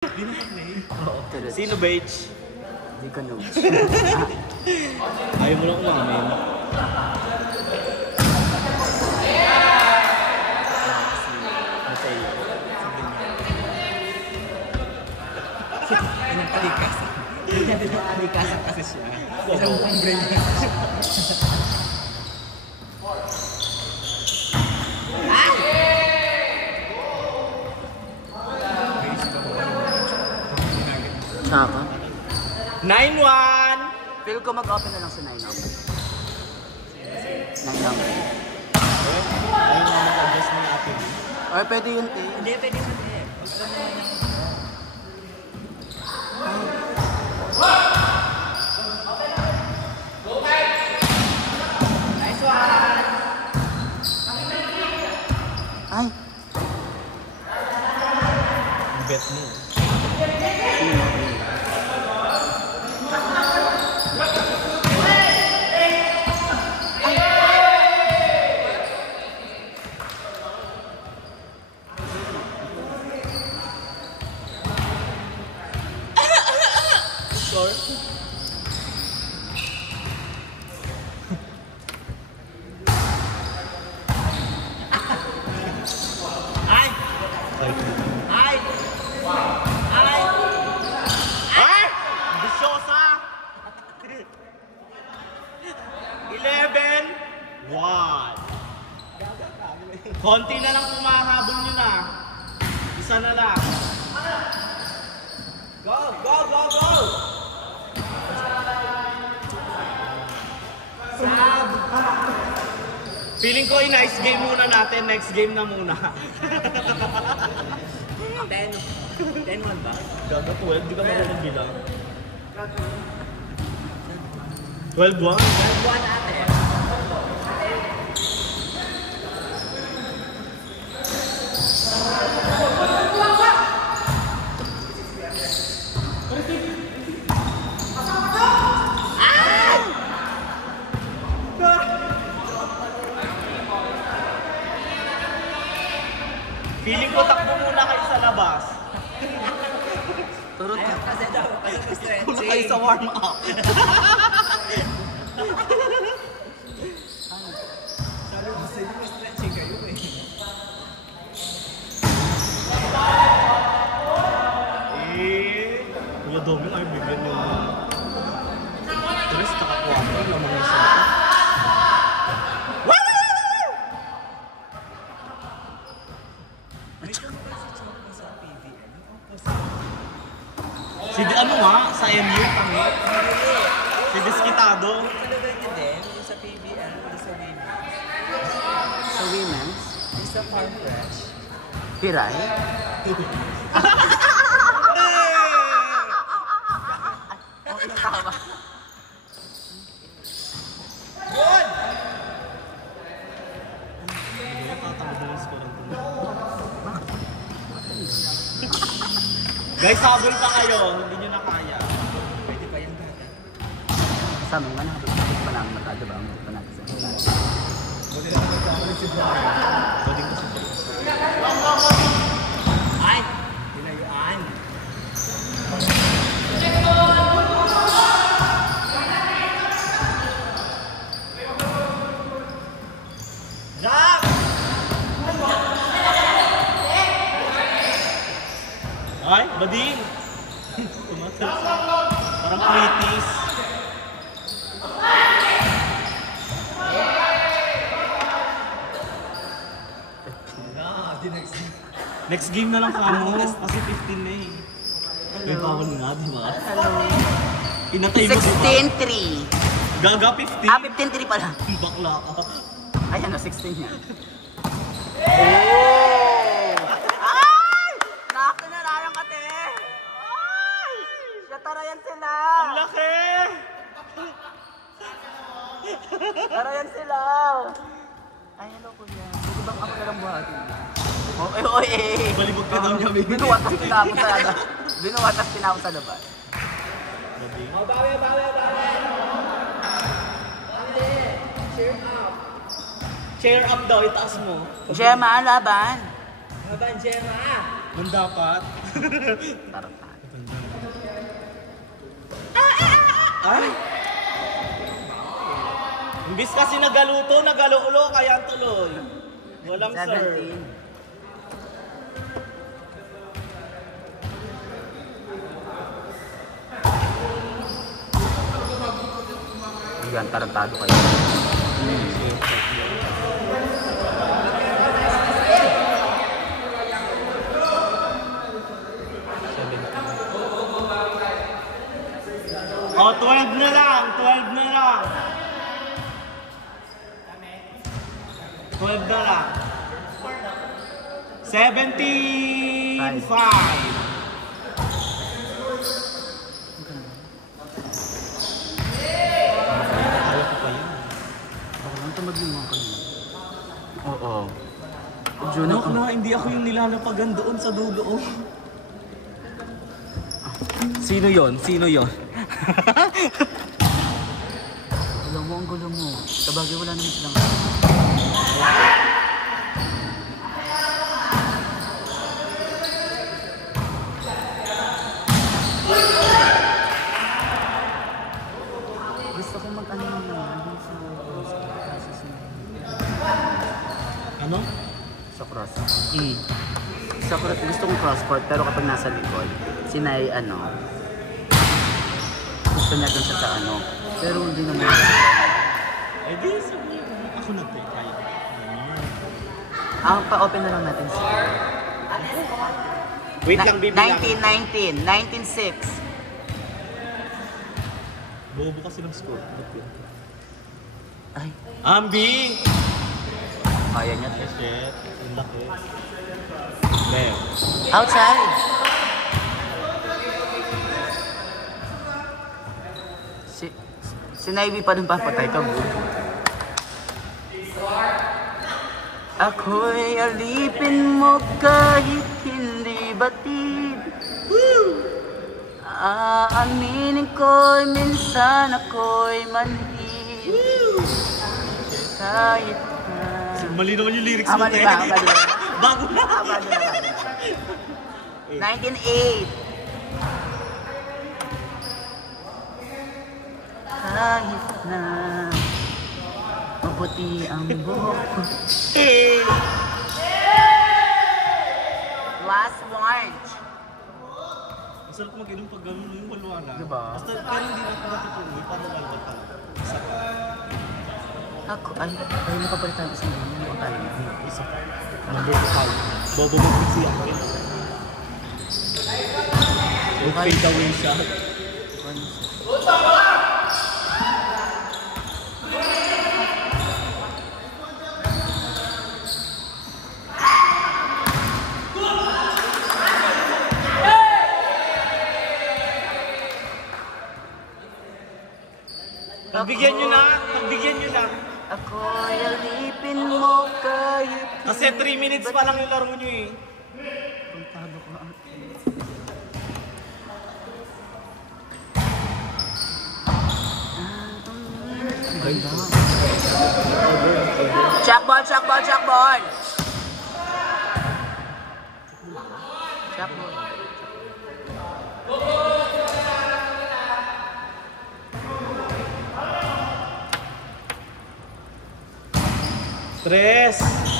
Hindi naka-play? Oo. Sino Beige? Hindi ko know. Ayaw mo lang umamin. Pinagkalikasan kasi siya. Isang pang-brain niya. Saka? 9-1! Feel ko mag-open na lang si 9 number. 9 number. Ayaw nga mag-adjust ng atin. Or pwede yun, te. Hindi, pwede siya. Nice one! Ay! Bet mo. Sure? Ay! Ay! Ay! Ay! Bisyosa! 11! 1! Konti na lang pumahabol nyo na. Isa na lang. Go! Go! Go! Go! Sab! Feeling ko nice game muna natin. Next game na muna. 10. 10-1 ba? Gaga 12, di ka marunong bilang. 12-1? 12-1 ate. Feeling ko takbo muna kayo sa labas. Turot ka. Kasi daw, kasi stretching. Muna kayo sa warm-up. Sabi mo, sige mo stretching kayo eh. Kuya Doming ay bigyan yung... Tres, kakakuha ko yung mga isa. Si ano nga, sa MU kami. Si Diskitado. Ano ba yun din? Yung sa PBL, yung sa women. Sa women's, Yung sa farm fresh. Piray. Okay, tama. Good! Guys, habol pa kayo. Hindi nyo na kaya. Pwede pa yung gata. Sa amin, manakapit pa lang mata, diba? Hindi pa natin sa kita. Buti na nagkakamali si Brian. Pwede ko sa Ay! Tinayuan. Rock! Ay, bading! Tumatas. Parang kritis. Next game na lang kamo. Kasi 15 na eh. May bawal nga, di ba? Pinatay mo, di ba? 16-3. Gaga 15? Ah, 15-3 pala. Bakla ka. Ay, ano, 16 yan. Oh! Ay! Nakakinarayan ka, te! Ay! Tarayan sila! Ang laki! Tarayan sila! Ay, hello, kuya. Pwede bang ako nalang buhatin? Oy, eh! Balibog ka daw niya, baby. Binuwatas tinapos sa labas. Binuwatas tinapos sa labas. Oh, bawi, bawi, bawi! Cheer up! Cheer up daw, itaas mo. Gemma, laban! Laban, Gemma! Nung dapat. Tarantado. Ay! Imbis kasi nagaluto, nagalulo, kaya tuloy. Walang serve. 17. Ayan, tarantado kayo. Oh, 12 na lang, 12 na lang. 12 na lang. 17-5. Kaya ko pa yun. Baka lang ito maglima ka naman. Oo. Diyo na Nak na, hindi ako yung nilalapagan doon sa dulo. Oh. Sino yon? Sino yon? Alam mo, ang gulo mo. Sa bagay wala naman silang... Gusto ko mag-ano naman sa classes na... Ano? Sa cross. Mm. Sa cross, gusto kong cross-court, pero kapag nasa likod, sinay gusto niya dun siya sa pero hindi naman. Eh di, sabi ako na tayo. Kaya. Pa-open na lang natin siya. Wait lang, bibilang. 19, 19, 19-6. Bobo kasi ng score. Ay, Ambi! kaya niya. Shit, ang laki. Left. Outside! Si Naivi pa rin papatay ka, bro. Ako'y alipin mo kahit hindi batid. Aaminin ko'y minsan ako'y manhid. Kahit Mali naman yung lyrics mo. mali ba? Mali ba? Bago na. Mali ba? 19-8. Kahit na maputi ang buhok ko. Last one. Masarap mag-inom pag gano'n yung walwala. Diba? Basta pero hindi natin natutuloy. Paano walwala pa? Isa pa. Ay, nakapalitan ko sa ganyan. O tayo. Isa pa. Number 5. Bobo mo kasi ako. Fade away siya. Pagbigyan nyo na! Pagbigyan nyo na! Ako'y alipin mo kahit Kasi 3 minutes pa lang yung laro nyo eh. Puntado ko ang... Ganda. Check ball, check ball, check ball! Check ball. Stress!